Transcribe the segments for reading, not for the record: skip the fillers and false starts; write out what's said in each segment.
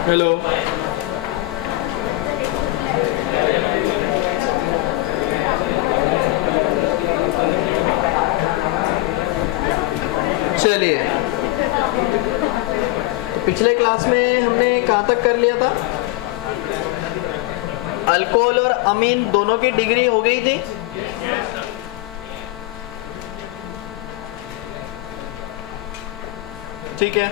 Hello. चलिए, तो पिछले क्लास में हमने कहाँ तक कर लिया था? अल्कोहल और अमीन दोनों की डिग्री हो गई थी। ठीक है,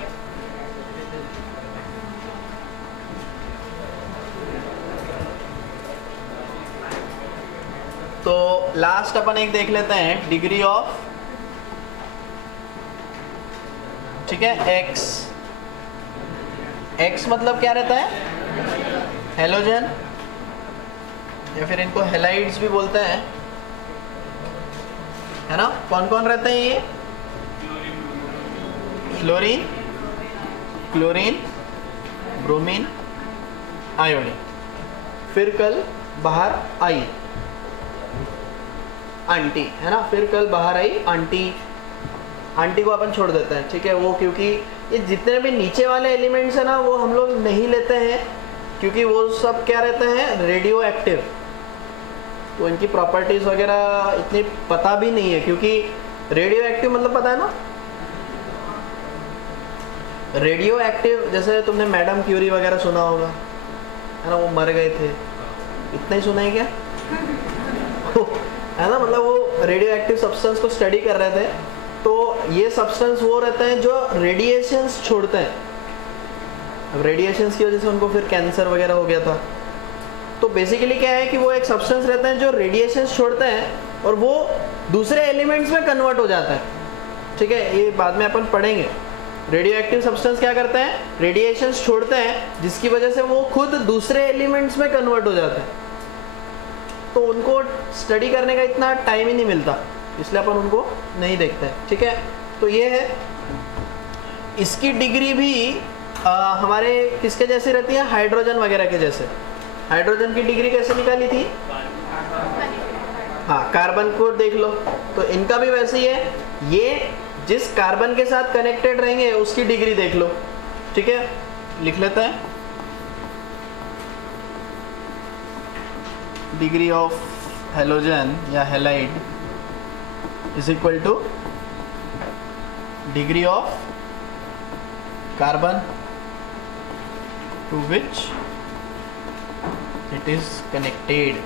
तो लास्ट अपन एक देख लेते हैं, डिग्री ऑफ, ठीक है, एक्स। एक्स मतलब क्या रहता है? हेलोजन, या फिर इनको हेलाइड्स भी बोलते हैं, है ना। कौन कौन रहते हैं ये? Fluorine, chlorine, bromine, iodine. फिर कल बाहर आई आंटी, है ना। फिर कल बाहर आई आंटी। आंटी को अपन छोड़ देते हैं, ठीक है, वो क्योंकि ये जितने भी नीचे वाले एलिमेंट्स है ना वो हम लोग नहीं लेते हैं, क्योंकि वो सब क्या रहते हैं? Radio active. तो इनकी प्रॉपर्टीज वगैरह इतनी पता भी नहीं है, क्योंकि रेडियो एक्टिव मतलब पता है ना? रेडियो एक्टिव, जैसे तुमने मैडम क्यूरी वगैरह सुना होगा, है ना, वो मर गए थे, इतना ही सुना है क्या? है ना, मतलब वो रेडियो एक्टिव सब्सटेंस को स्टडी कर रहे थे। तो ये सब्सटेंस वो रहते हैं जो रेडिएशंस छोड़ते हैं। अब रेडिएशंस की वजह से उनको फिर कैंसर वगैरह हो गया था। तो बेसिकली क्या है कि वो एक सब्सटेंस रहते हैं जो रेडिएशंस छोड़ते हैं और वो दूसरे एलिमेंट्स में कन्वर्ट हो जाता है, ठीक है। ये बाद में अपन पढ़ेंगे। रेडियो एक्टिव सब्सटेंस क्या करते हैं? रेडिएशंस छोड़ते हैं, जिसकी वजह से वो खुद दूसरे एलिमेंट्स में कन्वर्ट हो जाते हैं। तो उनको स्टडी करने का इतना टाइम ही नहीं मिलता, इसलिए अपन उनको नहीं देखते हैं, ठीक है। तो ये है, इसकी डिग्री भी हमारे किसके जैसी रहती है? हाइड्रोजन वगैरह के जैसे। हाइड्रोजन की डिग्री कैसे निकाली थी? हाँ, कार्बन को देख लो, तो इनका भी वैसे ही है। ये जिस कार्बन के साथ कनेक्टेड रहेंगे उसकी डिग्री देख लो, ठीक है। लिख लेते हैं, डिग्री ऑफ हेलोजन या halide is equal to degree of carbon to which it is connected।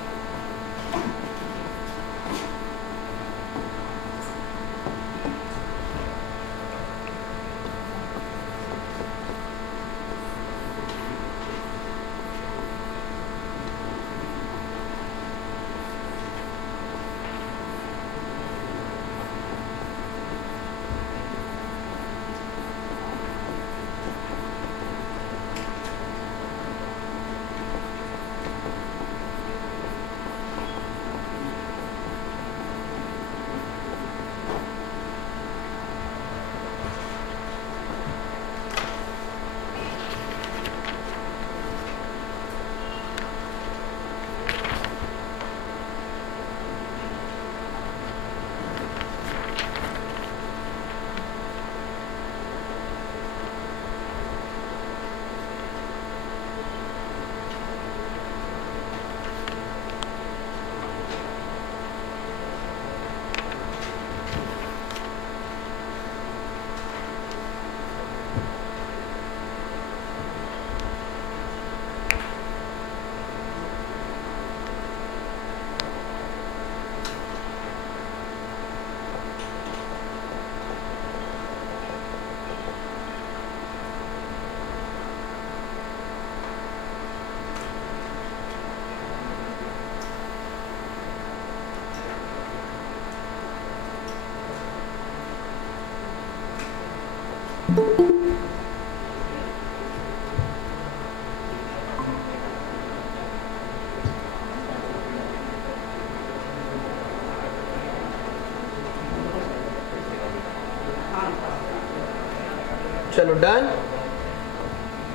चलो डन।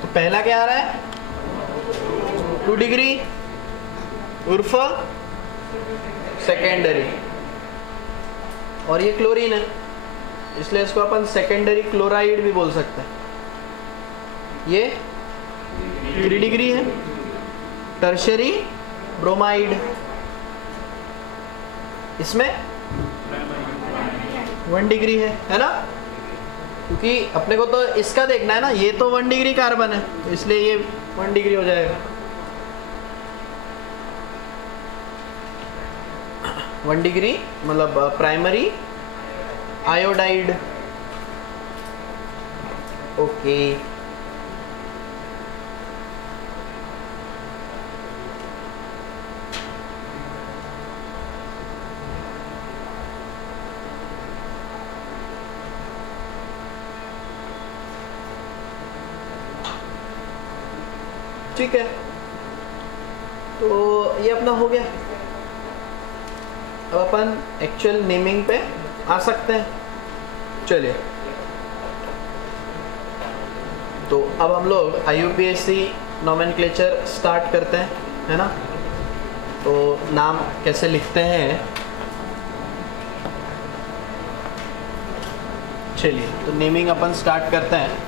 तो पहला क्या आ रहा है? 2 डिग्री उर्फ सेकेंडरी, और ये क्लोरीन है इसलिए इसको अपन सेकेंडरी क्लोराइड भी बोल सकते हैं। ये 3 डिग्री है। टर्शरी ब्रोमाइड, इसमें 1 डिग्री है ना, क्योंकि अपने को तो इसका देखना है ना, ये तो 1 डिग्री कार्बन है, तो इसलिए ये 1 डिग्री हो जाएगा। 1 डिग्री मतलब प्राइमरी आयोडाइड। ओके, ठीक है, तो ये अपना हो गया। अब अपन एक्चुअल नेमिंग पे आ सकते हैं। चलिए, तो अब हम लोग IUPAC नोमेनक्लेचर स्टार्ट करते हैं, है ना। तो नाम कैसे लिखते हैं, चलिए तो नेमिंग अपन स्टार्ट करते हैं।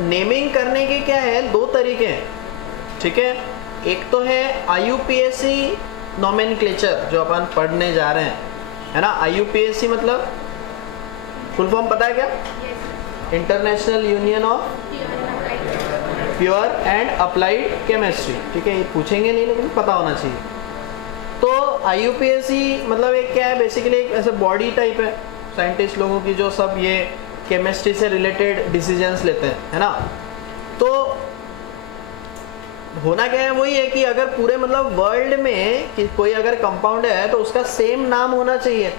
नेमिंग करने के क्या है, 2 तरीके हैं, ठीक है। एक तो है IUPAC नोमेनक्लेचर जो अपन पढ़ने जा रहे हैं, है ना। IUPAC मतलब फुल फॉर्म पता है क्या? International union of pure and applied chemistry, ठीक है। ये पूछेंगे नहीं लेकिन पता होना चाहिए। तो IUPAC मतलब एक क्या है, बेसिकली एक ऐसे बॉडी टाइप है साइंटिस्ट लोगों की जो सब ये केमिस्ट्री से रिलेटेड डिसीजंस लेते हैं, है ना। तो होना क्या है, वही है कि अगर पूरे मतलब वर्ल्ड में कि कोई अगर कंपाउंड है तो उसका सेम नाम होना चाहिए,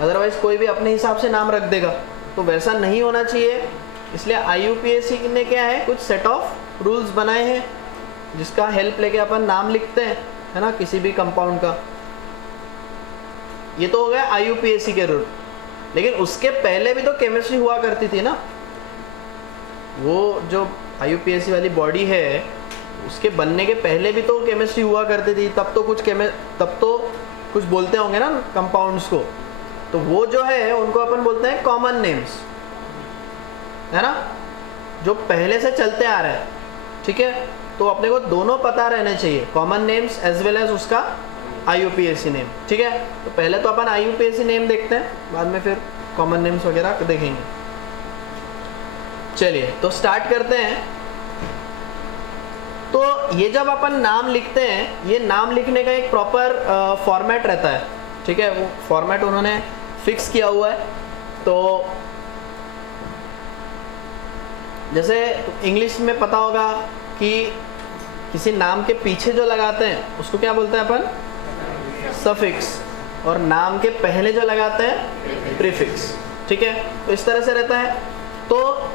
अदरवाइज कोई भी अपने हिसाब से नाम रख देगा, तो वैसा नहीं होना चाहिए। इसलिए IUPAC ने क्या है, कुछ सेट ऑफ रूल्स बनाए हैं जिसका हेल्प लेके अपन नाम लिखते हैं, है ना, किसी भी कंपाउंड का। ये तो हो गया IUPAC के रूल। लेकिन उसके पहले भी तो केमिस्ट्री हुआ करती थी ना। वो जो IUPAC वाली बॉडी है उसके बनने के पहले भी तो केमिस्ट्री हुआ करती थी, तब तो कुछ बोलते होंगे ना कंपाउंड्स को। तो वो जो है उनको अपन बोलते हैं कॉमन नेम्स, है ना, जो पहले से चलते आ रहे हैं, ठीक है। तो अपने को दोनों पता रहने चाहिए, common names as well as उसका IUPAC नेम, ठीक है। तो पहले तो अपन IUPAC नेम देखते हैं, बाद में फिर कॉमन नेम्स वगैरह देखेंगे। चलिए तो स्टार्ट करते हैं। तो ये जब अपन नाम लिखते हैं, ये नाम लिखने का एक प्रॉपर फॉर्मेट रहता है, ठीक है। वो फॉर्मेट उन्होंने फिक्स किया हुआ है। तो जैसे इंग्लिश में पता होगा कि किसी नाम के पीछे जो लगाते हैं उसको क्या बोलते हैं अपन, सफिक्स, और नाम के पहले जो लगाते हैं प्रीफिक्स, ठीक है। तो इस तरह से रहता है। तो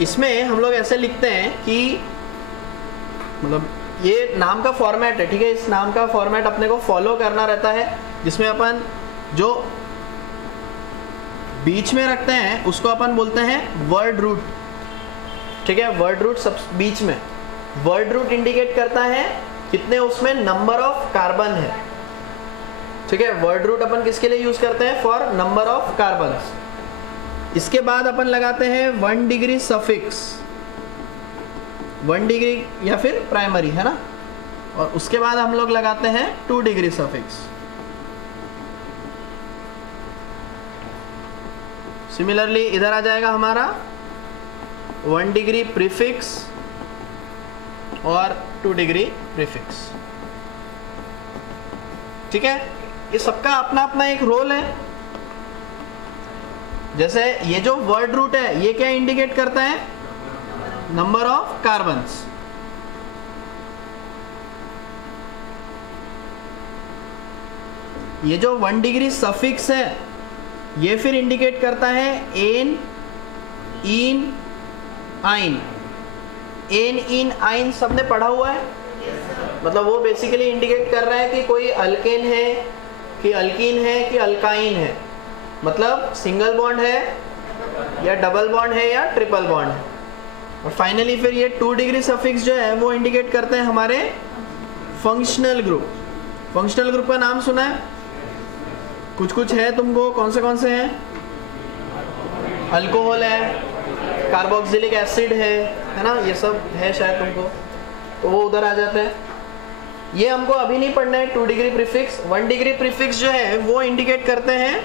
इसमें हम लोग ऐसे लिखते हैं कि मतलब ये नाम का फॉर्मेट है, ठीक है। इस नाम का फॉर्मेट अपने को फॉलो करना रहता है, जिसमें अपन जो बीच में रखते हैं उसको अपन बोलते हैं वर्ड रूट, ठीक है। वर्ड रूट सब बीच में, वर्ड रूट इंडिकेट करता है कितने उसमें नंबर ऑफ कार्बन है, ठीक है। वर्ड रूट अपन किसके लिए यूज करते हैं, फॉर नंबर ऑफ कार्बन्स। इसके बाद अपन लगाते हैं 1 डिग्री सफिक्स, 1 डिग्री या फिर प्राइमरी, है ना। और उसके बाद हम लोग लगाते हैं 2 डिग्री सफिक्स। सिमिलरली इधर आ जाएगा हमारा 1 डिग्री प्रीफिक्स और 2 डिग्री प्रीफिक्स, ठीक है। ये सबका अपना अपना एक रोल है। जैसे ये जो वर्ड रूट है ये क्या इंडिकेट करता है, नंबर ऑफ कार्बन्स। ये जो 1 डिग्री सफिक्स है ये फिर इंडिकेट करता है एन, इन, आइन। एन, इन, आइन सबने पढ़ा हुआ है। मतलब वो बेसिकली इंडिकेट कर रहा है कि कोई अल्केन है कि अल्कीन है कि अल्काइन है, मतलब सिंगल बॉन्ड है या डबल बॉन्ड है या ट्रिपल बॉन्ड है। और फाइनली फिर ये 2 डिग्री सफिक्स जो है वो इंडिकेट करते हैं हमारे फंक्शनल ग्रुप। फंक्शनल ग्रुप का नाम सुना है? कुछ कुछ है तुमको, कौन से हैं? अल्कोहल है, कार्बोक्सिलिक एसिड है ना, ये सब है शायद तुमको, तो वो उधर आ जाते हैं। ये हमको अभी नहीं पढ़ना है 2 डिग्री प्रीफिक्स। 1 डिग्री प्रीफिक्स जो है वो इंडिकेट करते हैं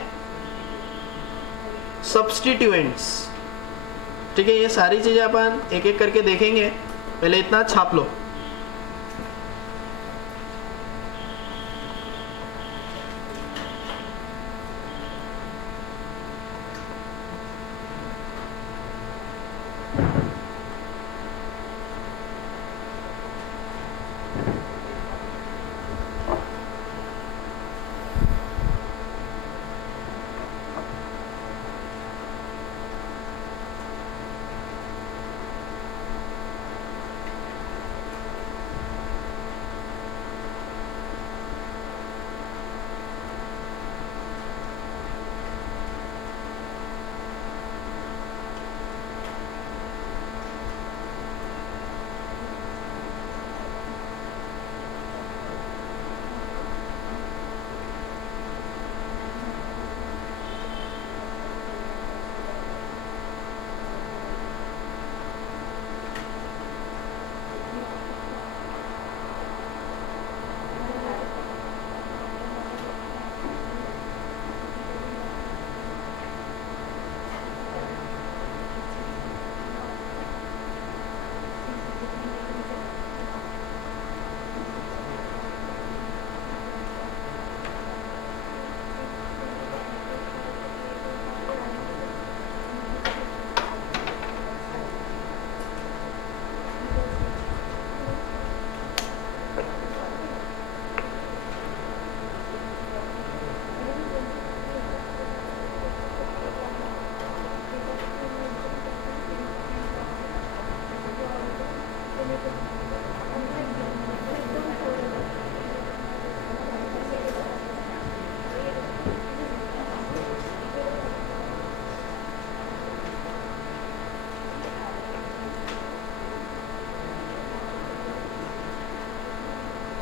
सब्स्टिट्यूएंट्स। ठीक है, ये सारी चीजें अपन एक एक करके देखेंगे, पहले इतना छाप लो।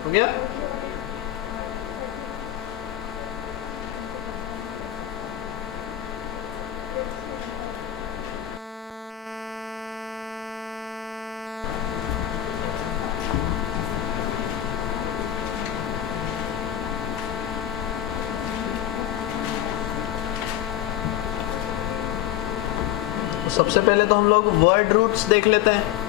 हो गया? सबसे पहले तो हम लोग वर्ड रूट्स देख लेते हैं।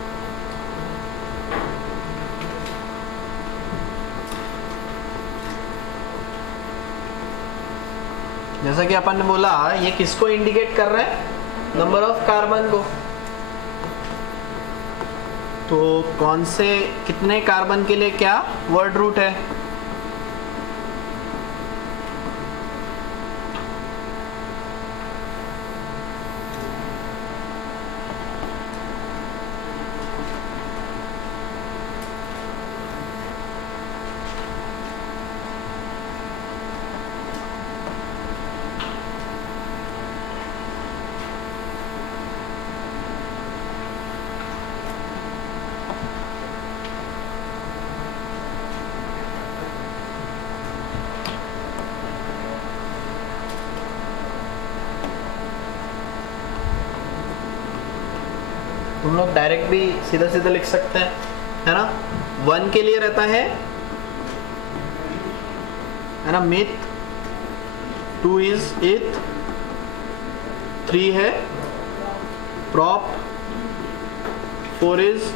जैसा कि अपन ने बोला, ये किसको इंडिकेट कर रहा है? नंबर ऑफ कार्बन को। तो कौन से कितने कार्बन के लिए क्या वर्ड रूट है? तुम लोग डायरेक्ट भी सीधा सीधा लिख सकते हैं, है ना। 1 के लिए रहता है ना मिथ, 2 इज इथ, 3 है प्रॉप, 4 इज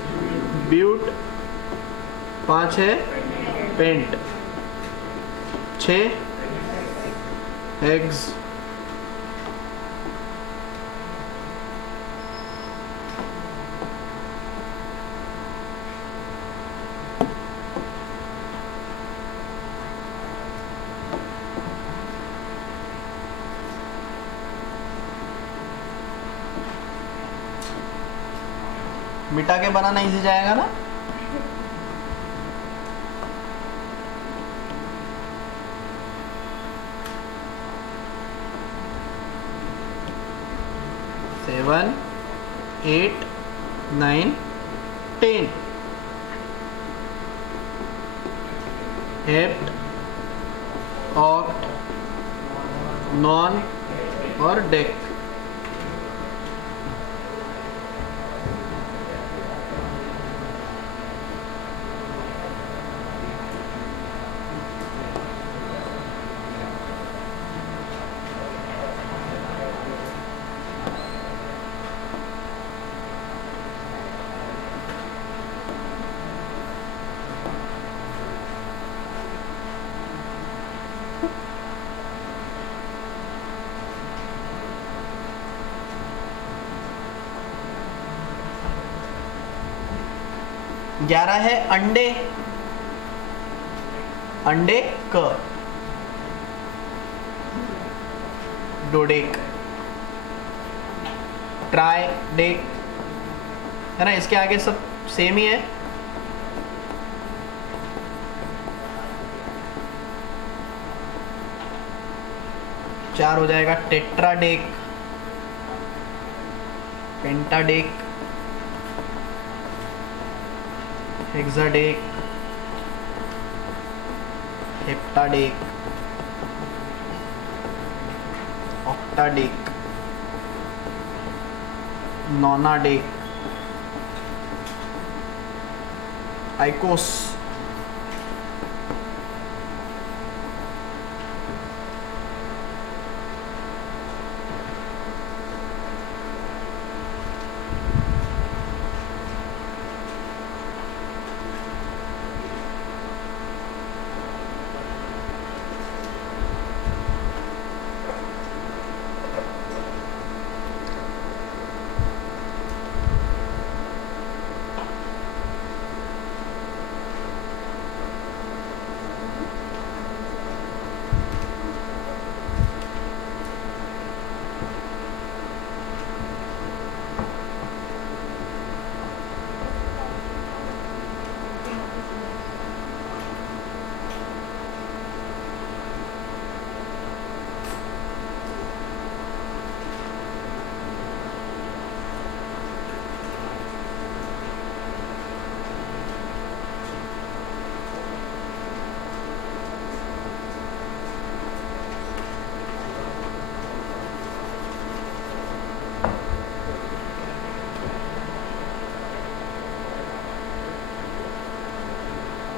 ब्यूट, 5 है पेंट, 6 एग्स, मिटा के बनाना इजी जाएगा ना। 7 8 9 10 हेप्ट, ऑक्ट, नॉन और डेक। ग्यारह है अंडे, अंडे क, डोडेक, ट्राई डेक, है ना। इसके आगे सब सेम ही है। चार हो जाएगा टेट्राडेक, पेंटाडेक, हेक्साडेक, हेप्टाडेक, ऑक्टाडेक, नॉनाडेक, आइकोस,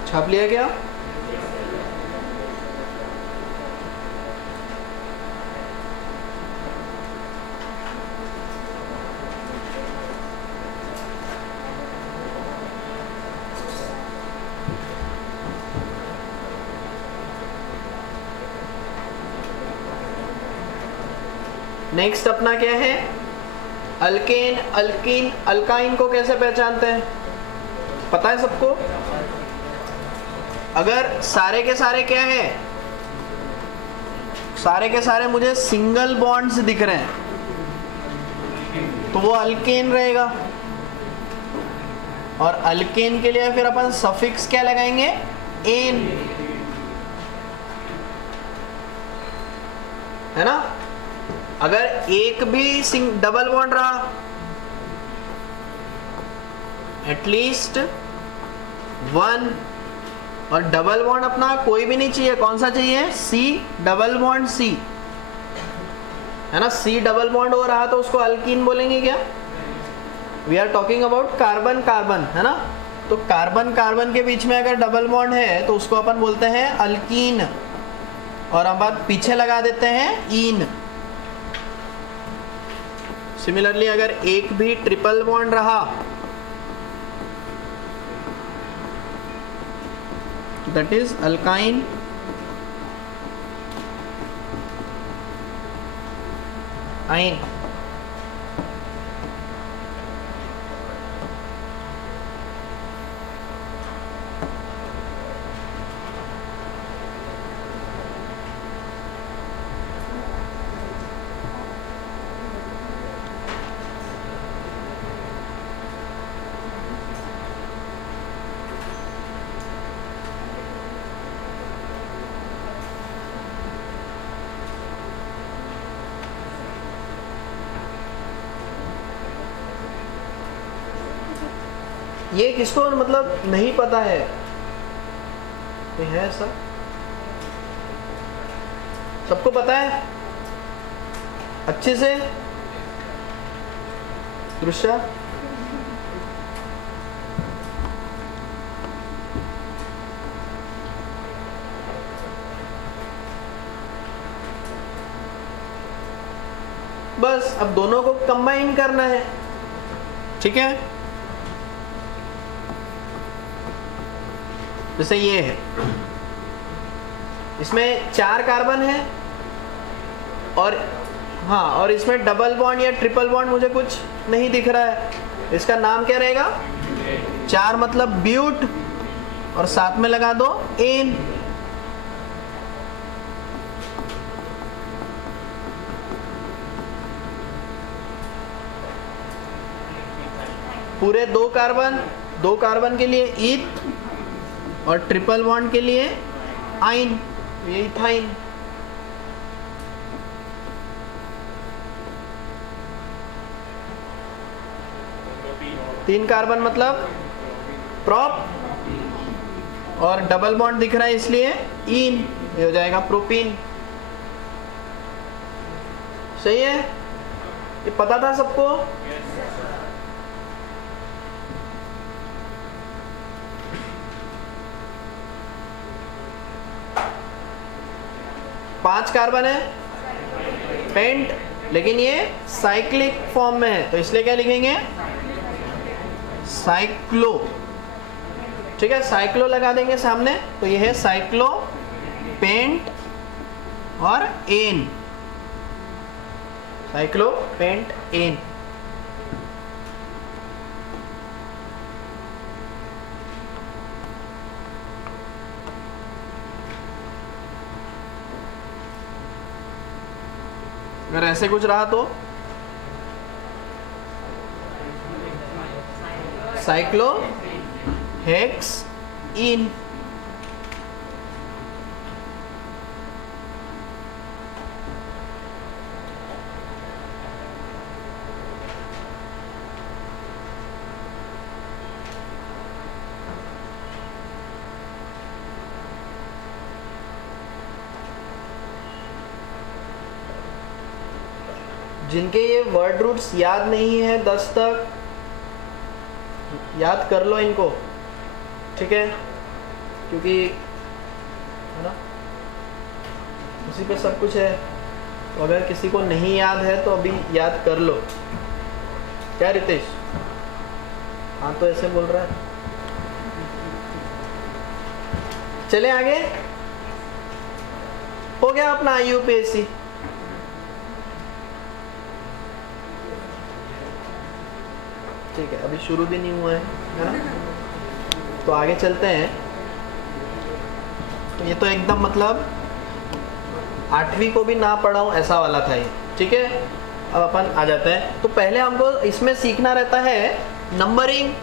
छाप लिया क्या? नेक्स्ट अपना क्या है? अल्केन, अल्कीन, अल्काइन को कैसे पहचानते हैं? पता है सबको? अगर सारे के सारे क्या है, सारे के सारे मुझे सिंगल बॉन्ड्स दिख रहे हैं तो वो अल्केन रहेगा। और अल्केन के लिए फिर अपन सफिक्स क्या लगाएंगे? एन, है ना। अगर एक भी डबल बॉन्ड रहा, एटलीस्ट वन, और डबल बॉन्ड अपना कोई भी नहीं चाहिए, कौन सा चाहिए? सी डबल बॉन्ड सी, है ना। सी डबल बॉन्ड हो रहा तो उसको अल्कीन बोलेंगे क्या? We are talking about carbon carbon, है ना। तो कार्बन कार्बन के बीच में अगर डबल बॉन्ड है तो उसको अपन बोलते हैं अल्कीन, और अब पीछे लगा देते हैं ईन। सिमिलरली अगर एक भी ट्रिपल बॉन्ड रहा, that is alkyne, ine। ये किसको मतलब नहीं पता है, कोई है ऐसा? सबको पता है अच्छे से? दृश्य बस अब दोनों को कंबाइन करना है, ठीक है। जैसे ये है, इसमें 4 कार्बन है और हाँ, और इसमें डबल बॉन्ड या ट्रिपल बॉन्ड मुझे कुछ नहीं दिख रहा है। इसका नाम क्या रहेगा? 4 मतलब ब्यूट और साथ में लगा दो एन। पूरे 2 कार्बन के लिए ईथ और ट्रिपल बॉन्ड के लिए आइन, ये इथाइन। तीन कार्बन मतलब प्रोप और डबल बॉन्ड दिख रहा है इसलिए इन, ये हो जाएगा प्रोपीन। सही है? ये पता था सबको? पांच कार्बन है पेंट, लेकिन ये साइक्लिक फॉर्म में है तो इसलिए क्या लिखेंगे? साइक्लो। ठीक है, साइक्लो लगा देंगे सामने तो ये है साइक्लो पेंट और एन। Cyclopentene. अगर ऐसे कुछ रहा तो साइक्लो हेक्स इन। जिनके ये वर्ड रूट्स याद नहीं है 10 तक, याद कर लो इनको, ठीक है, क्योंकि है ना उसी पे सब कुछ है। तो अगर किसी को नहीं याद है तो अभी याद कर लो। क्या रितेश? हाँ तो ऐसे बोल रहा है। चले आगे, हो गया अपना IUPAC। ठीक है, अभी शुरू भी नहीं हुआ है ना, तो आगे चलते हैं। तो ये तो एकदम मतलब 8वीं को भी ना पढ़ाऊं ऐसा वाला था ये, ठीक है। अब अपन आ जाते हैं। तो पहले हमको इसमें सीखना रहता है नंबरिंग।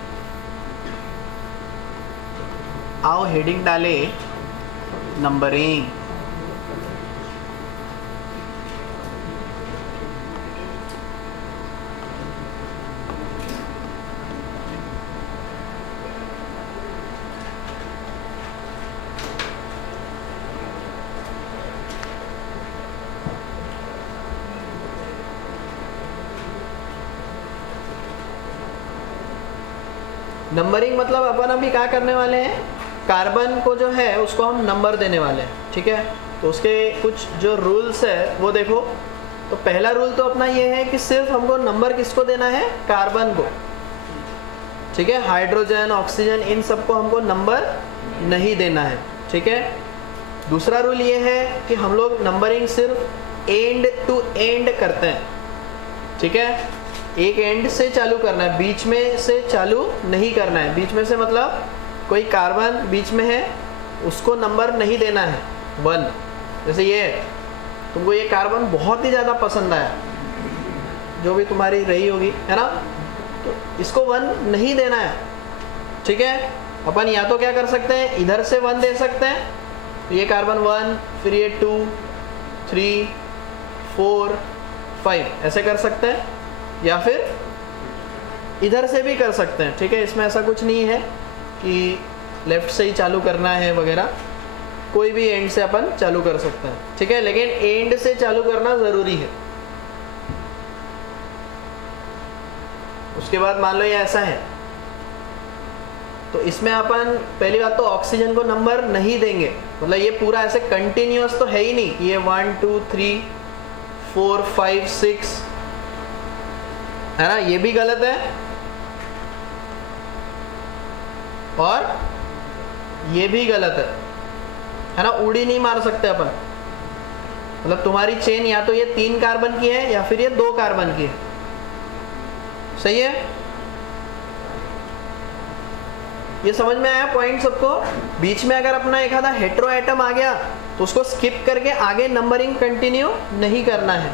आओ हेडिंग डाले नंबरिंग। नंबरिंग मतलब अपन अभी क्या करने वाले हैं, कार्बन को जो है उसको हम नंबर देने वाले हैं, ठीक है। तो उसके कुछ जो रूल्स है वो देखो। तो पहला रूल तो अपना ये है कि सिर्फ हमको नंबर किसको देना है? कार्बन को, ठीक है। हाइड्रोजन, ऑक्सीजन, इन सबको हमको नंबर नहीं देना है, ठीक है। दूसरा रूल ये है कि हम लोग नंबरिंग सिर्फ एंड टू एंड करते हैं, ठीक है। एक एंड से चालू करना है, बीच में से चालू नहीं करना है। बीच में से मतलब कोई कार्बन बीच में है उसको नंबर नहीं देना है 1। जैसे ये तुमको ये कार्बन बहुत ही ज़्यादा पसंद आया, जो भी तुम्हारी रही होगी, है ना, तो इसको 1 नहीं देना है, ठीक है। अपन या तो क्या कर सकते हैं, इधर से 1 दे सकते हैं, तो ये कार्बन 1, फिर ये 2, 3, 4, 5 ऐसे कर सकते हैं। या फिर इधर से भी कर सकते हैं, ठीक है, इसमें ऐसा कुछ नहीं है कि लेफ्ट से ही चालू करना है वगैरह, कोई भी एंड से अपन चालू कर सकते हैं, ठीक है, लेकिन एंड से चालू करना ज़रूरी है। उसके बाद मान लो ये ऐसा है, तो इसमें अपन पहली बात तो ऑक्सीजन को नंबर नहीं देंगे, मतलब ये पूरा ऐसे कंटिन्यूअस तो है ही नहीं कि ये 1 2 3 4 5 6 है ना, ये भी गलत है और ये भी गलत है ना, उड़ी नहीं मार सकते अपन, मतलब तुम्हारी चेन या तो ये 3 कार्बन की है या फिर ये 2 कार्बन की है, सही है, ये समझ में आया पॉइंट सबको। बीच में अगर अपना एक आधा हेटेरो एटम आ गया तो उसको स्किप करके आगे नंबरिंग कंटिन्यू नहीं करना है।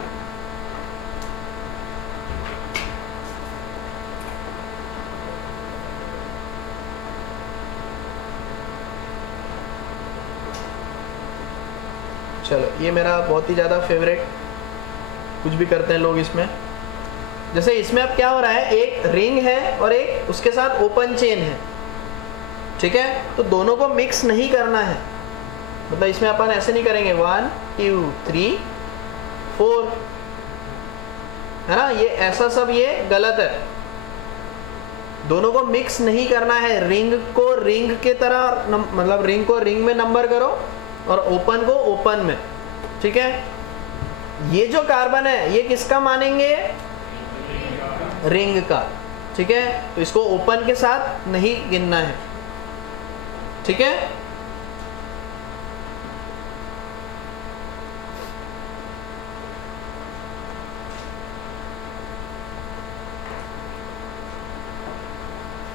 चलो, ये मेरा बहुत ही ज़्यादा फेवरेट, कुछ भी करते हैं लोग इसमें। जैसे इसमें अब क्या हो रहा है, एक रिंग है और एक उसके साथ ओपन चेन है, ठीक है, तो दोनों को मिक्स नहीं करना है, मतलब इसमें अपन ऐसे नहीं करेंगे 1 2 3 4, है ना, ये ऐसा सब ये गलत है, दोनों को मिक्स नहीं करना है। रिंग को रिंग के तरह मतलब रिंग को रिंग में नंबर करो और ओपन को ओपन में, ठीक है। ये जो कार्बन है ये किसका मानेंगे, रिंग का, ठीक है, तो इसको ओपन के साथ नहीं गिनना है, ठीक है।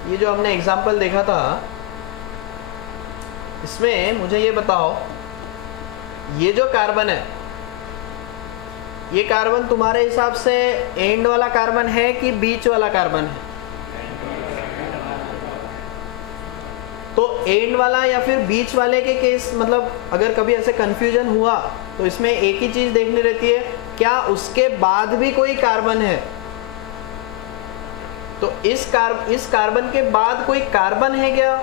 ये जो हमने एग्जाम्पल देखा था, इसमें मुझे ये बताओ, ये जो कार्बन है, ये कार्बन तुम्हारे हिसाब से एंड वाला कार्बन है कि बीच वाला कार्बन है? तो एंड वाला या फिर बीच वाले के केस, मतलब अगर कभी ऐसे कंफ्यूजन हुआ तो इसमें एक ही चीज देखनी रहती है, क्या उसके बाद भी कोई कार्बन है? तो इस कार्बन के बाद कोई कार्बन है क्या?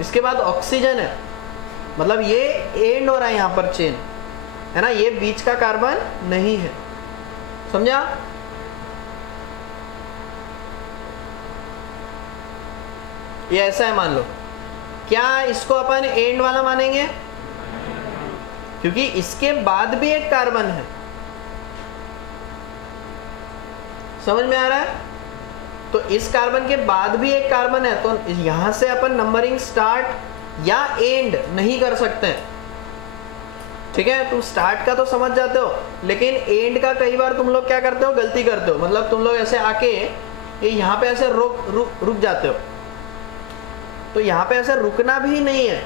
इसके बाद ऑक्सीजन है, मतलब ये एंड हो रहा है यहाँ पर चेन, है ना, ये बीच का कार्बन नहीं है, समझा? ये ऐसा है, मान लो, क्या इसको अपन एंड वाला मानेंगे? क्योंकि इसके बाद भी एक कार्बन है, समझ में आ रहा है? तो इस कार्बन के बाद भी एक कार्बन है, तो यहां से अपन नंबरिंग स्टार्ट या एंड नहीं कर सकते हैं, ठीक है। तुम स्टार्ट का तो समझ जाते हो, लेकिन एंड का कई बार तुम लोग क्या करते हो, गलती करते हो, मतलब तुम लोग ऐसे आके ये यहाँ पे ऐसे रुक जाते हो, तो यहाँ पे ऐसे रुकना भी नहीं है,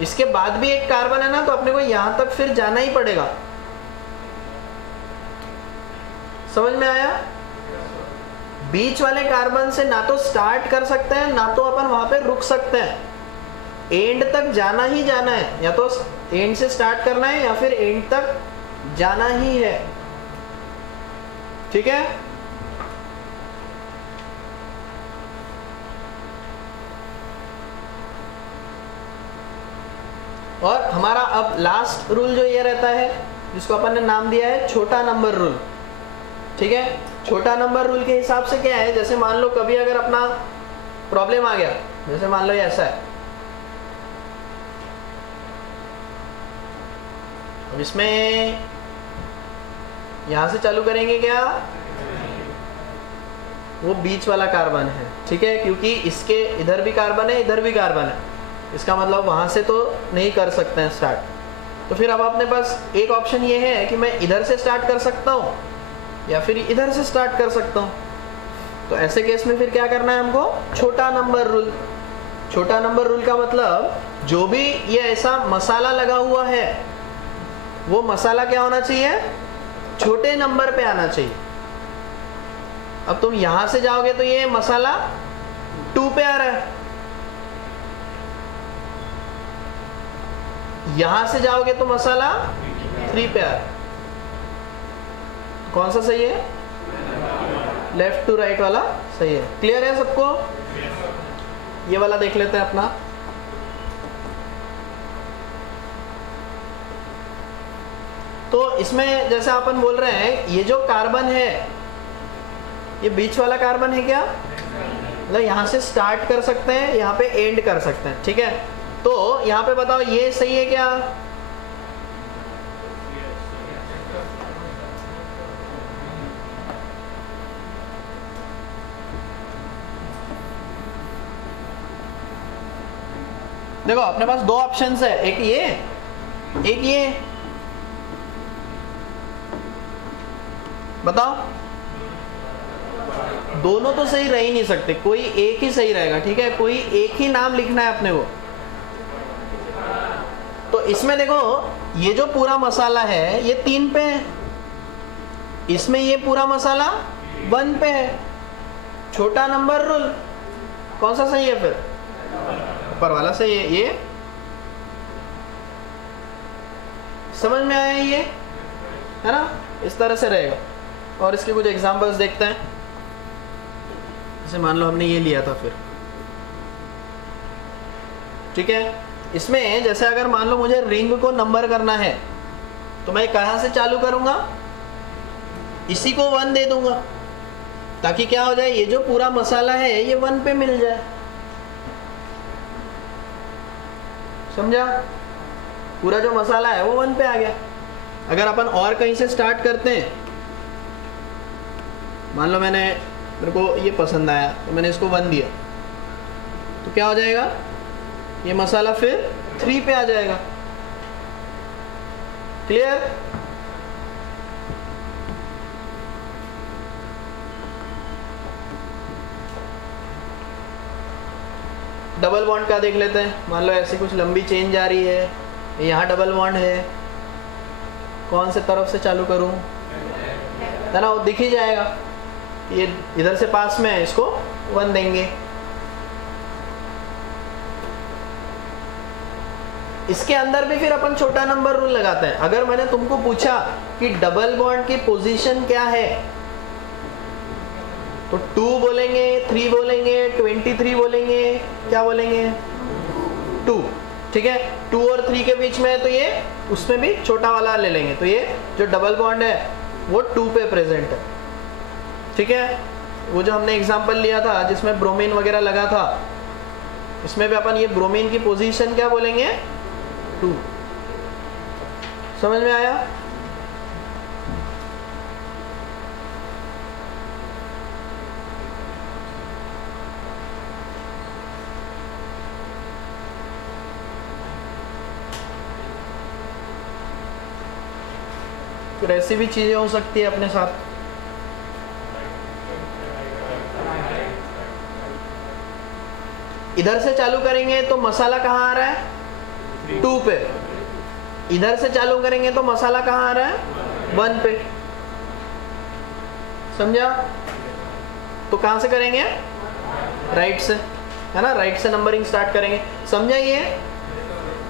इसके बाद भी एक कार्बन है ना, तो अपने को यहाँ तक फिर जाना ही पड़ेगा, समझ में आया? बीच वाले कार्बन से ना तो स्टार्ट कर सकते हैं, ना तो अपन वहां पे रुक सकते हैं, एंड तक जाना ही जाना है, या तो एंड से स्टार्ट करना है या फिर एंड तक जाना ही है, ठीक है। और हमारा अब लास्ट रूल जो ये रहता है, जिसको अपन ने नाम दिया है छोटा नंबर रूल, ठीक है। छोटा नंबर रूल के हिसाब से क्या है, जैसे मान लो कभी अगर अपना प्रॉब्लम आ गया, जैसे मान लो ये ऐसा है, अब इसमें यहां से चालू करेंगे, क्या वो बीच वाला कार्बन है, ठीक है, क्योंकि इसके इधर भी कार्बन है, इधर भी कार्बन है, इसका मतलब वहां से तो नहीं कर सकते हैं स्टार्ट। तो फिर अब अपने पास एक ऑप्शन ये है कि मैं इधर से स्टार्ट कर सकता हूँ या फिर इधर से स्टार्ट कर सकता हूँ। तो ऐसे केस में फिर क्या करना है हमको, छोटा नंबर रूल। छोटा नंबर रूल का मतलब जो भी ये ऐसा मसाला लगा हुआ है, वो मसाला क्या होना चाहिए, छोटे नंबर पे आना चाहिए। अब तुम यहां से जाओगे तो ये मसाला 2 पे आ रहा है, यहां से जाओगे तो मसाला 3 पे आ रहा है, कौन सा सही है? लेफ्ट टू राइट वाला सही है। क्लियर है सबको? ये वाला देख लेते हैं अपना। तो इसमें जैसे अपन बोल रहे हैं ये जो कार्बन है, ये बीच वाला कार्बन है क्या, मतलब यहाँ से स्टार्ट कर सकते हैं, यहाँ पे एंड कर सकते हैं, ठीक है। तो यहाँ पे बताओ ये सही है क्या? देखो अपने पास दो ऑप्शंस है, एक ये एक ये। बताओ, दोनों तो सही रह ही नहीं सकते, कोई एक ही सही रहेगा, ठीक है। कोई एक ही नाम लिखना है अपने को। तो इसमें देखो ये जो पूरा मसाला है ये 3 पे है, इसमें ये पूरा मसाला 1 पे है। छोटा नंबर रूल कौन सा सही है फिर? ऊपर वाला सही है। ये समझ में आया? ये है ना, इस तरह से रहेगा। और इसके कुछ एग्जांपल्स देखते हैं। जैसे मान लो हमने ये लिया था फिर, ठीक है। इसमें जैसे अगर मान लो मुझे रिंग को नंबर करना है तो मैं कहां से चालू करूंगा? इसी को 1 दे दूंगा ताकि क्या हो जाए, ये जो पूरा मसाला है ये 1 पे मिल जाए। समझा? पूरा जो मसाला है वो 1 पे आ गया। अगर अपन और कहीं से स्टार्ट करते हैं, मान लो मेरे को ये पसंद आया तो मैंने इसको 1 दिया, तो क्या हो जाएगा, ये मसाला फिर 3 पे आ जाएगा। क्लियर? डबल बॉन्ड का देख लेते हैं। मान लो ऐसी कुछ लंबी चेन जा रही है, यहाँ डबल बॉन्ड है, कौन से तरफ से चालू करूं? है ना, वो दिख ही जाएगा। ये इधर से पास में है, इसको 1 देंगे। इसके अंदर भी फिर अपन छोटा नंबर रूल लगाते हैं। अगर मैंने तुमको पूछा कि डबल बॉन्ड की पोजीशन क्या है, तो 2 बोलेंगे, 3 बोलेंगे, 23 बोलेंगे, क्या बोलेंगे? 2, ठीक है। 2 और 3 के बीच में है तो ये उसमें भी छोटा वाला ले लेंगे, तो ये जो डबल बॉन्ड है वो 2 पे प्रेजेंट है, ठीक है। वो जो हमने एग्जांपल लिया था जिसमें ब्रोमीन वगैरह लगा था, इसमें भी अपन ये ब्रोमीन की पोजीशन क्या बोलेंगे? 2। समझ में आया? फिर ऐसी भी चीजें हो सकती है अपने साथ। इधर से चालू करेंगे तो मसाला कहाँ आ रहा है? 2 पे। इधर से चालू करेंगे तो मसाला कहाँ आ रहा है? 1 पे। समझा? तो कहाँ से करेंगे? राइट से, है ना, राइट से नंबरिंग स्टार्ट करेंगे। समझा? ये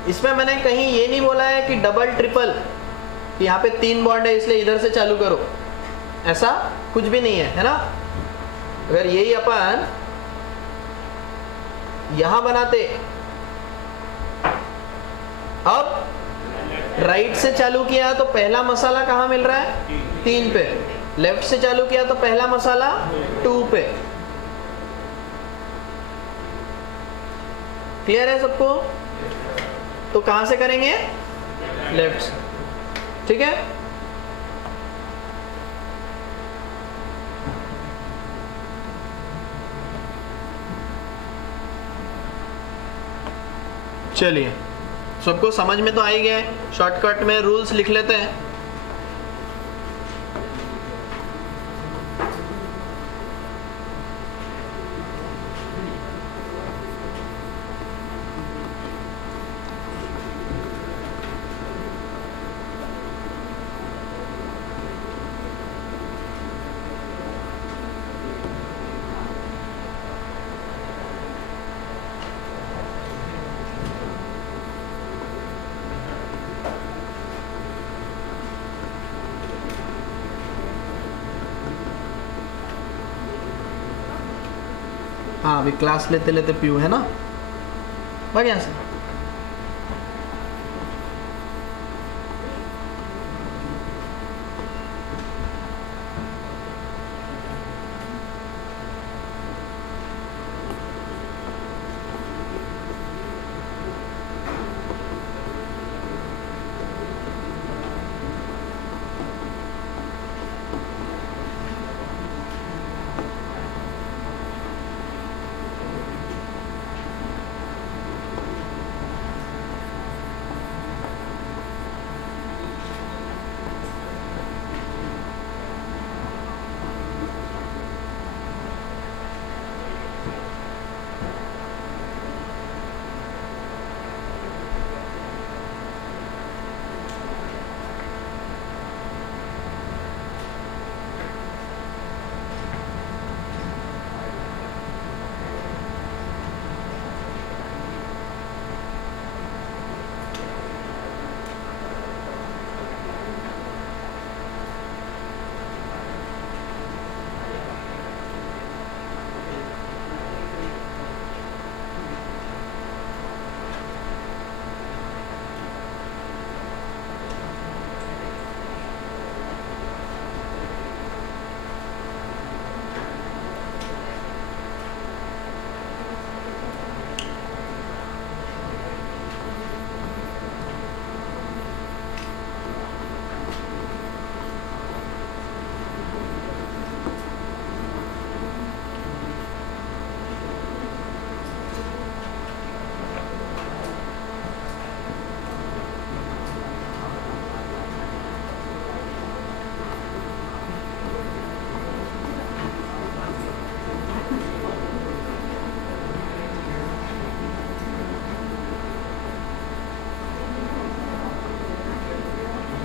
इसमें मैंने कहीं ये नहीं बोला है कि डबल ट्रिपल, कि यहाँ पे 3 बॉन्ड है इसलिए इधर से चालू करो, ऐसा कुछ भी नहीं है ना। अगर यही अपन यहां बनाते, अब राइट से चालू किया तो पहला मसाला कहां मिल रहा है? 3 पे। लेफ्ट से चालू किया तो पहला मसाला 2 पे। क्लियर है सबको? तो कहां से करेंगे? लेफ्ट से, ठीक है। चलिए, सबको समझ में तो आ ही गया है। शॉर्टकट में रूल्स लिख लेते हैं। हाँ अभी क्लास लेते लेते पीयू है ना, भाग यहाँ से।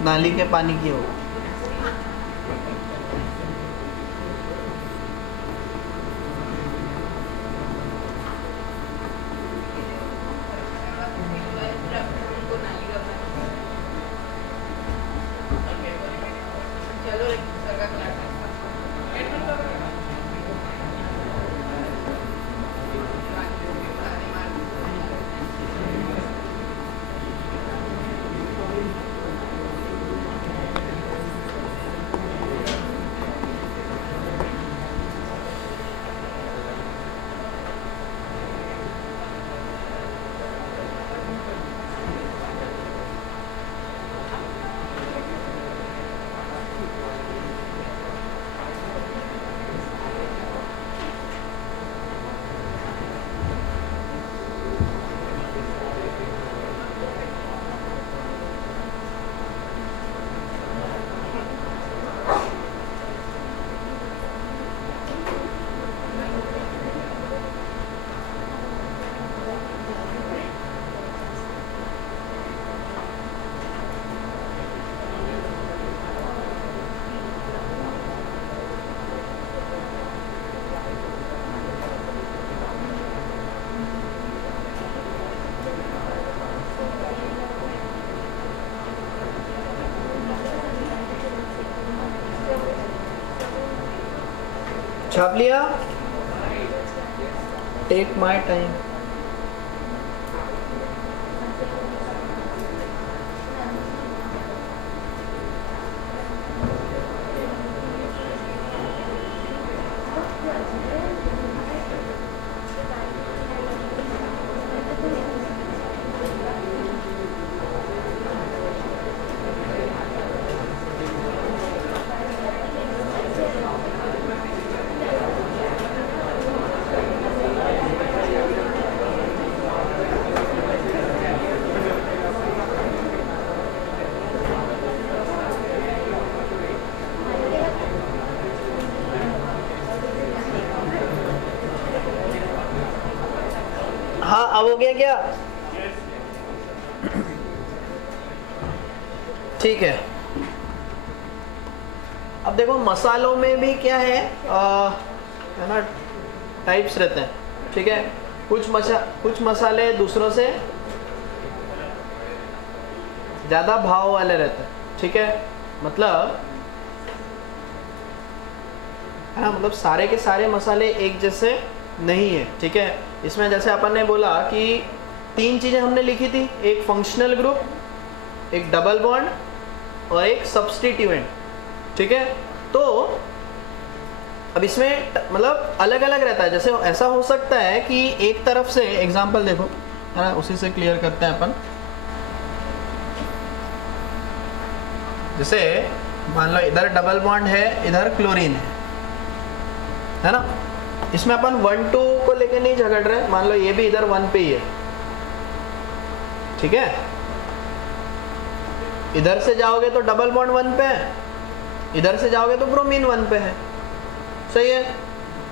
नाली के पानी की होगा। छाप लिया? Take my time. हाँ अब हो गया क्या? ठीक है। अब देखो मसालों में भी क्या है ना, टाइप्स रहते हैं, ठीक है। कुछ मसाले दूसरों से ज्यादा भाव वाले रहते हैं, ठीक है। मतलब है ना, मतलब सारे के सारे मसाले एक जैसे नहीं है, ठीक है। इसमें जैसे अपन ने बोला कि 3 चीज़ें हमने लिखी थी, एक फंक्शनल ग्रुप, एक डबल बॉन्ड और एक सब्स्टिट्यूएंट, ठीक है। तो अब इसमें मतलब अलग अलग रहता है। जैसे ऐसा हो सकता है कि एक तरफ से एग्जांपल देखो, है ना, उसी से क्लियर करते हैं अपन। जैसे मान लो इधर डबल बॉन्ड है, इधर क्लोरीन है ना। इसमें अपन 1-2 को लेके नहीं झगड़ रहे, मान लो ये भी इधर 1 पे ही है, ठीक है। इधर से जाओगे तो डबल बॉन्ड 1 पे है, इधर से जाओगे तो ब्रोमीन 1 पे है, सही है।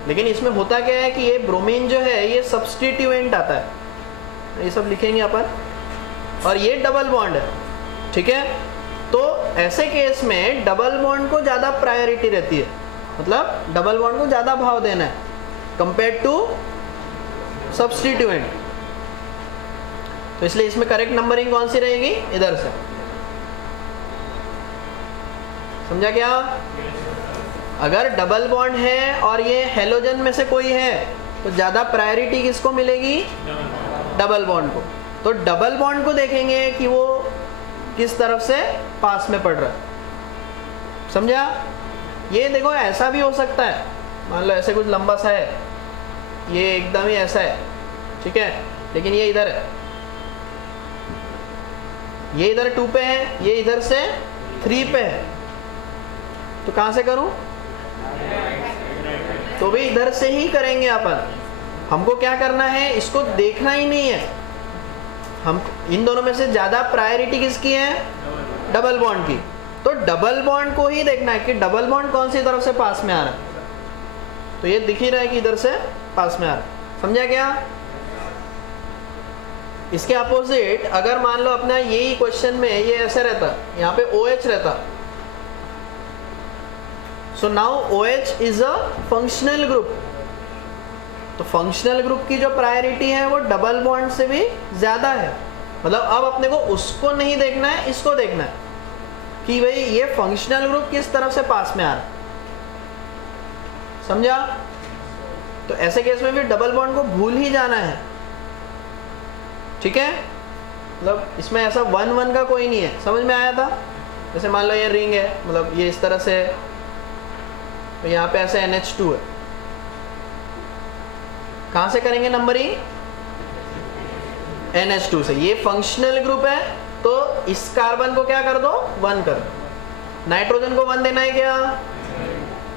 लेकिन इसमें होता क्या है कि ये ब्रोमीन जो है ये सब्स्टिट्यूएंट आता है, ये सब लिखेंगे अपन, और ये डबल बॉन्ड है, ठीक है। तो ऐसे केस में डबल बॉन्ड को ज़्यादा प्रायोरिटी रहती है, मतलब डबल बॉन्ड को ज़्यादा भाव देना है कंपेयर टू सब्स्टिट्यूएंट। तो इसलिए इसमें करेक्ट नंबरिंग कौन सी रहेगी, इधर से, समझा क्या। अगर डबल बॉन्ड है और ये हेलोजन में से कोई है तो ज़्यादा प्रायोरिटी किसको मिलेगी, डबल बॉन्ड को। तो डबल बॉन्ड को देखेंगे कि वो किस तरफ से पास में पड़ रहा है, समझा। ये देखो ऐसा भी हो सकता है, मान लो ऐसे कुछ लंबा सा है, ये एकदम ही ऐसा है, ठीक है, लेकिन ये इधर है, ये इधर 2 पे है, ये इधर से 3 पे है, तो कहाँ से करूं, तो भी इधर से ही करेंगे अपन। हमको क्या करना है, इसको देखना ही नहीं है, हम इन दोनों में से ज्यादा प्रायोरिटी किसकी है, डबल बॉन्ड की। तो डबल बॉन्ड को ही देखना है कि डबल बॉन्ड कौन सी तरफ से पास में आ रहा है। तो ये दिख ही रहा है कि इधर से पास में आ रहा है, समझा क्या। इसके अपोजिट अगर मान लो अपना यही क्वेश्चन में ये ऐसे रहता, यहाँ पे OH रहता, so now OH is a functional group. तो फंक्शनल ग्रुप की जो प्रायोरिटी है वो डबल बॉन्ड से भी ज्यादा है। मतलब अब अपने को उसको नहीं देखना है, इसको देखना है कि भाई ये फंक्शनल ग्रुप किस तरफ से पास में आ रहा है, समझा। तो ऐसे केस में भी डबल बॉन्ड को भूल ही जाना है, ठीक है। मतलब इसमें ऐसा 1-1 का कोई नहीं है, समझ में आया था। जैसे मान लो ये रिंग है, मतलब ये इस तरह से, तो यहाँ पे ऐसे NH2 है, कहां से करेंगे नंबरिंग, NH2 से। ये फंक्शनल ग्रुप है तो इस कार्बन को क्या कर दो, 1 कर दो। नाइट्रोजन को 1 देना है क्या,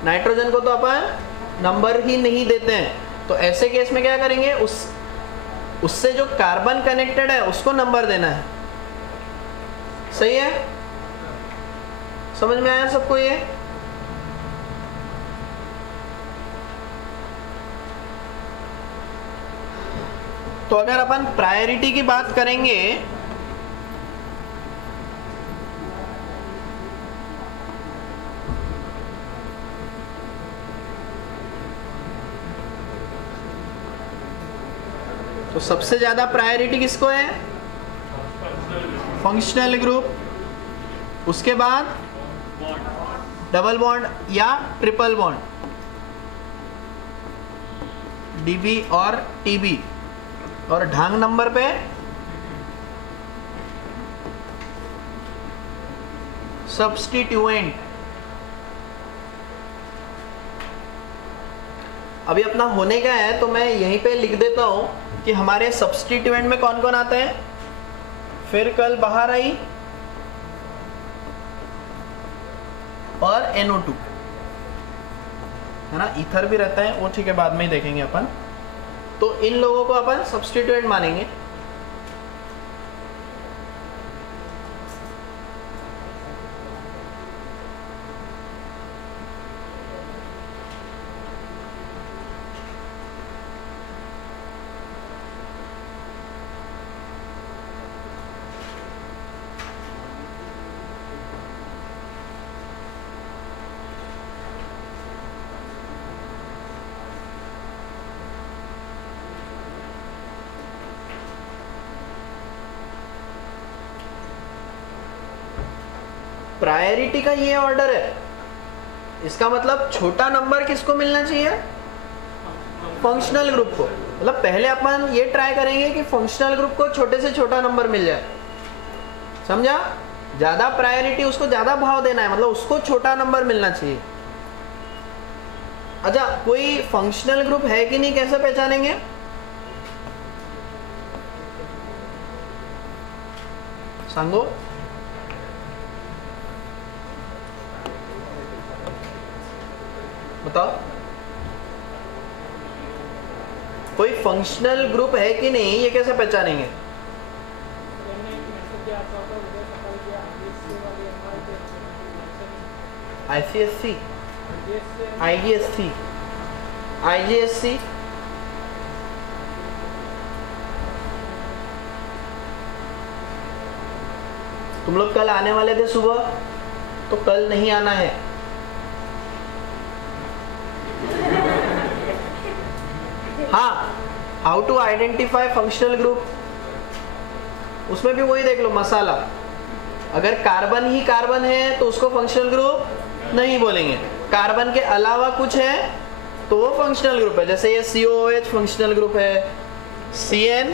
नाइट्रोजन को तो अपन नंबर ही नहीं देते हैं। तो ऐसे केस में क्या करेंगे, उससे जो कार्बन कनेक्टेड है उसको नंबर देना है, सही है। समझ में आया सबको ये। तो अगर अपन प्रायोरिटी की बात करेंगे तो सबसे ज्यादा प्रायोरिटी किसको है, फंक्शनल ग्रुप, उसके बाद डबल बॉन्ड या ट्रिपल बॉन्ड, DB और TB, और ढंग नंबर पे सब्स्टिट्यूएंट। अभी अपना होने का है तो मैं यहीं पे लिख देता हूं कि हमारे सब्स्टिट्यूएंट में कौन कौन आते हैं। फिर कल बाहर आई और NO2, है ना, ईथर भी रहता है, वो ठीक है बाद में ही देखेंगे अपन। तो इन लोगों को अपन सब्स्टिट्यूएंट मानेंगे। प्रायोरिटी का ये ऑर्डर है, इसका मतलब छोटा नंबर किसको मिलना चाहिए, फंक्शनल ग्रुप को, मतलब पहले अपन ये ट्राई करेंगे कि फंक्शनल ग्रुप को छोटे से छोटा नंबर मिल जाए, समझा? ज्यादा प्रायोरिटी, उसको ज्यादा भाव देना है, मतलब उसको छोटा नंबर मिलना चाहिए। अच्छा, कोई फंक्शनल ग्रुप है कि नहीं, कैसे पहचानेंगे? सांगो, बताओ, कोई फंक्शनल ग्रुप है कि नहीं, ये कैसे पहचानेंगे? ICSC, IGSC, IGSC, तुम लोग कल आने वाले थे सुबह, तो कल नहीं आना है। हाँ, how to identify functional group, उसमें भी वही देख लो मसाला। अगर कार्बन ही कार्बन है तो उसको फंक्शनल ग्रुप नहीं बोलेंगे, कार्बन के अलावा कुछ है तो वो फंक्शनल ग्रुप है। जैसे ये COOH फंक्शनल ग्रुप है, CN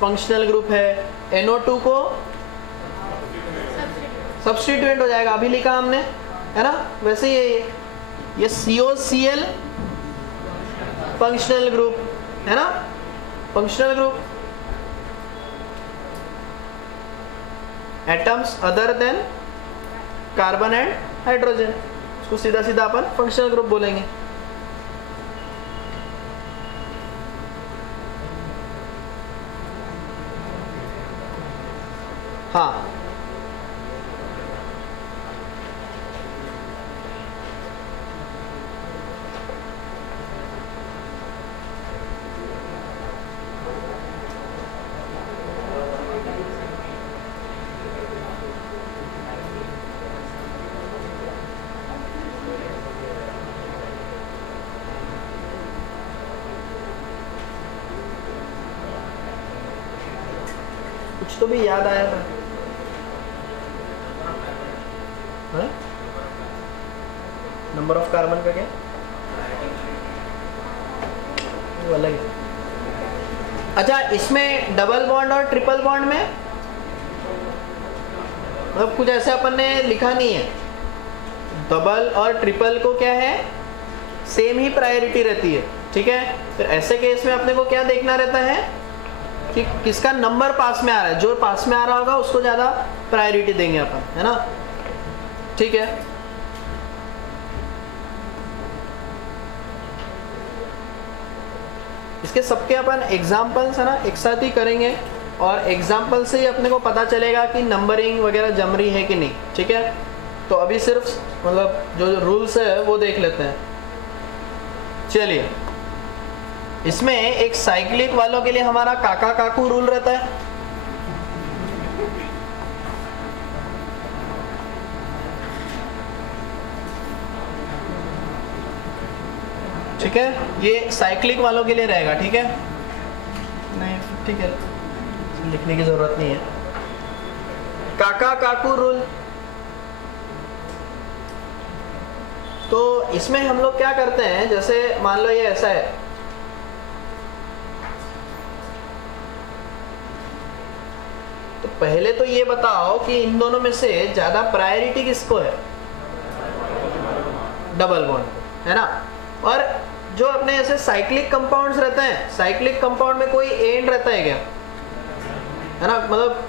फंक्शनल ग्रुप है, NO2 को सब्स्टिट्यूएंट हो जाएगा, अभी लिखा हमने, है ना? वैसे ये COCl फंक्शनल ग्रुप है ना, functional group. Atoms other than carbon and hydrogen, उसको सीधा सीधा अपन फंक्शनल ग्रुप बोलेंगे। हाँ, कुछ तो भी याद आया था, नंबर ऑफ कार्बन का क्या, वो अलग है। अच्छा, इसमें डबल बॉन्ड और ट्रिपल बॉन्ड में मतलब कुछ ऐसे अपन ने लिखा नहीं है। डबल और ट्रिपल को क्या है, सेम ही प्रायोरिटी रहती है, ठीक है? फिर ऐसे केस में अपने को क्या देखना रहता है कि किसका नंबर पास में आ रहा है, जो पास में आ रहा होगा उसको ज्यादा प्रायोरिटी देंगे अपन, है ना? ठीक है, इसके सबके अपन एग्जाम्पल्स है ना एक साथ ही करेंगे, और एग्जाम्पल से ही अपने को पता चलेगा कि नंबरिंग वगैरह जम रही है कि नहीं, ठीक है? तो अभी सिर्फ मतलब जो रूल्स है वो देख लेते हैं। चलिए, इसमें एक साइक्लिक वालों के लिए हमारा काका काकू रूल रहता है। ठीक है, ये साइक्लिक वालों के लिए रहेगा, ठीक है? नहीं, ठीक है, लिखने की जरूरत नहीं है। काका काकू रूल, तो इसमें हम लोग क्या करते हैं, जैसे मान लो ये ऐसा है, तो पहले तो ये बताओ कि इन दोनों में से ज्यादा प्रायोरिटी किसको है? डबल बॉन्ड, है ना? और जो अपने ऐसे साइक्लिक कंपाउंड्स रहते हैं, साइक्लिक कंपाउंड में कोई एंड रहता है क्या, है ना? मतलब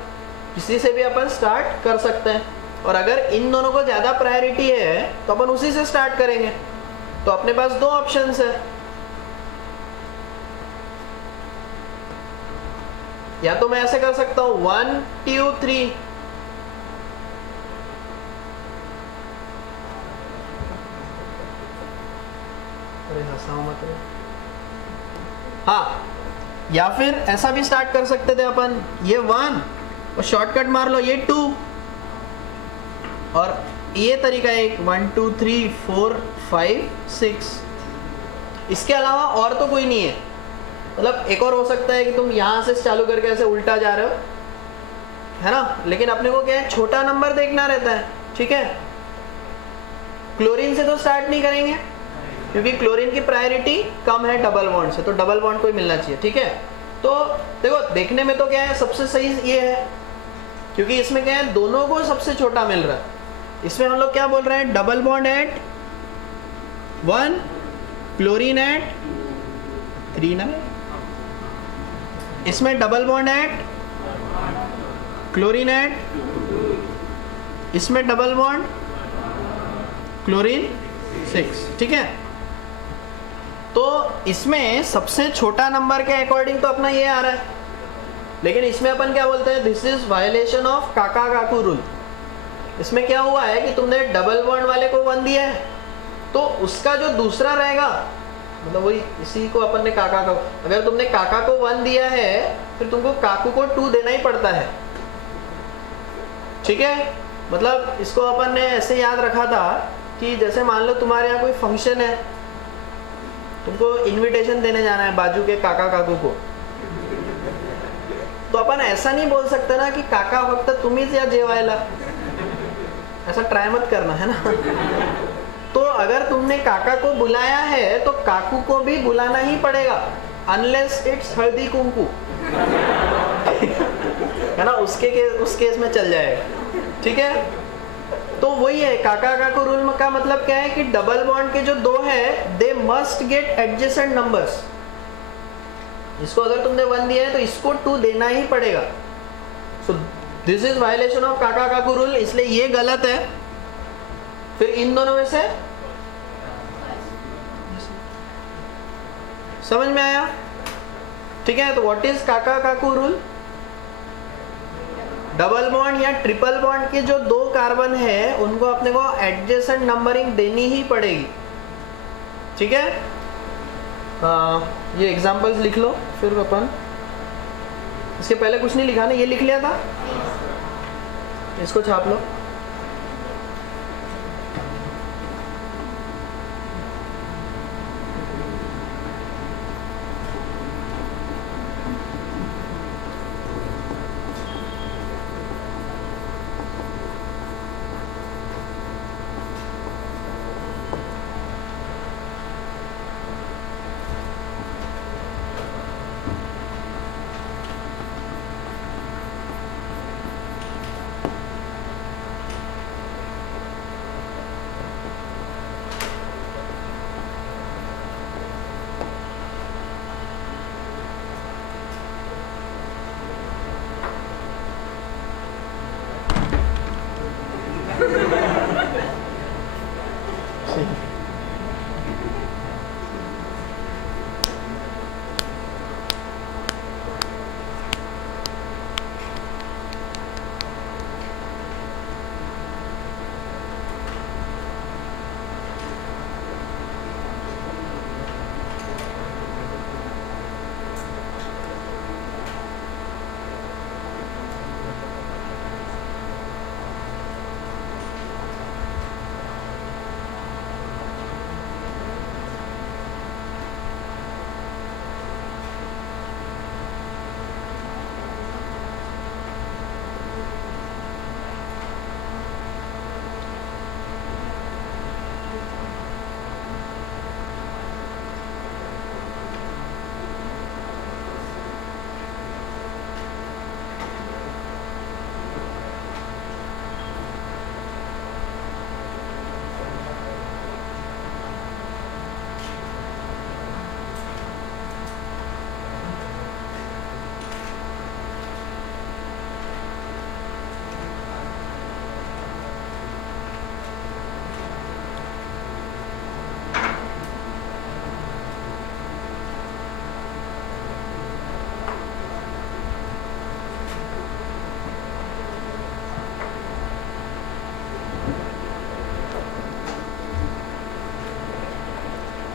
किसी से भी अपन स्टार्ट कर सकते हैं, और अगर इन दोनों को ज्यादा प्रायोरिटी है तो अपन उसी से स्टार्ट करेंगे। तो अपने पास दो ऑप्शंस है, या तो मैं ऐसे कर सकता हूं 1 2 3, अरे हंसाओ मत रे। हाँ, या फिर ऐसा भी स्टार्ट कर सकते थे अपन, ये 1 और शॉर्टकट मार लो ये 2, और ये तरीका एक 1 2 3 4 5 6। इसके अलावा और तो कोई नहीं है। मतलब एक और हो सकता है कि तुम यहां से चालू करके ऐसे उल्टा जा रहे हो, है ना? लेकिन अपने को क्या है, छोटा नंबर देखना रहता है, ठीक है? क्लोरीन से तो स्टार्ट नहीं करेंगे, क्योंकि क्लोरीन की प्रायोरिटी कम है डबल बॉन्ड से, तो डबल बॉन्ड को ही मिलना चाहिए। ठीक है, तो देखो देखने में तो क्या है, सबसे सही ये है, क्योंकि इसमें क्या है, दोनों को सबसे छोटा मिल रहा है। इसमें हम लोग क्या बोल रहे हैं, double bond at 1, chlorine at 3 ना। इसमें double bond at chlorine at, इसमें डबल बॉन्ड क्लोरीन 6। ठीक है, तो इसमें सबसे छोटा नंबर के अकॉर्डिंग तो अपना ये आ रहा है, लेकिन इसमें अपन क्या बोलते हैं, दिस इज वायलेशन ऑफ काका काकू रूल। इसमें क्या हुआ है कि तुमने डबल बॉन्ड वाले को 1 दिया है, तो उसका जो दूसरा रहेगा, मतलब वही इसी को अपन ने काका को, अगर तुमने काका को 1 दिया है फिर तुमको काकू को 2 देना ही पड़ता है। ठीक है, मतलब इसको अपन ने ऐसे याद रखा था कि जैसे मान लो तुम्हारे यहाँ कोई फंक्शन है, तुमको इनविटेशन देने जाना है बाजू के काका काकू को, तो अपन ऐसा नहीं बोल सकते ना कि काका फक्त तुम्हीच या जेवायला, ऐसा ट्राई मत करना है ना। तो अगर तुमने काका को बुलाया है तो काकू को भी बुलाना ही पड़ेगा, अनलेस इट्स हल्दी कुंकू है ना, उस केस में चल जाएगा। ठीक है, तो वही है काका काकू रूल का मतलब क्या है कि डबल बॉन्ड के जो 2 है they must get adjacent numbers. इसको अगर तुमने 1 दिया है तो इसको 2 देना ही पड़ेगा। So this is violation of काका काकू रूल, इसलिए ये गलत है। फिर इन दोनों में से समझ में आया? ठीक है, तो व्हाट इज काका काकू रूल? डबल बॉन्ड या ट्रिपल बॉन्ड के जो 2 कार्बन है उनको अपने को एडजेसेंट नंबरिंग देनी ही पड़ेगी। ठीक है, ये एग्जांपल्स लिख लो फिर अपन, इसके पहले कुछ नहीं लिखा ना, ये लिख लिया था, इसको छाप लो।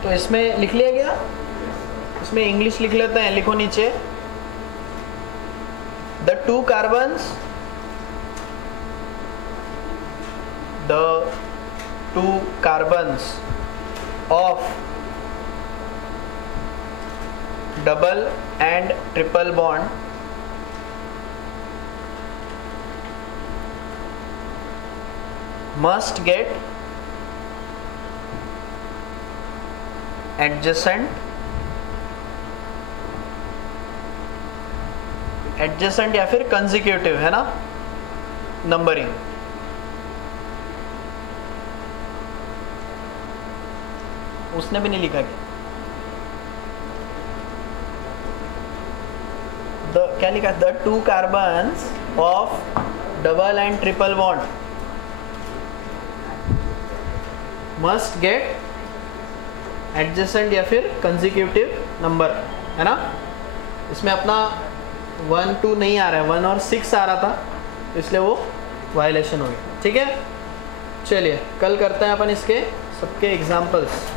तो इसमें लिख लिया गया, इसमें इंग्लिश लिख लेते हैं, लिखो नीचे, the 2 carbons of double and triple bond must get adjacent या फिर कंसेक्यूटिव, है ना, नंबरिंग। उसने भी नहीं लिखा क्या लिखा, the two carbons of double and triple bond must get adjacent या फिर कंसेक्यूटिव नंबर, है ना। इसमें अपना 1 2 नहीं आ रहा है, 1 और 6 आ रहा था, इसलिए वो वायलेशन हो गया। ठीक है, चलिए कल करते हैं अपन इसके सबके एग्जाम्पल्स।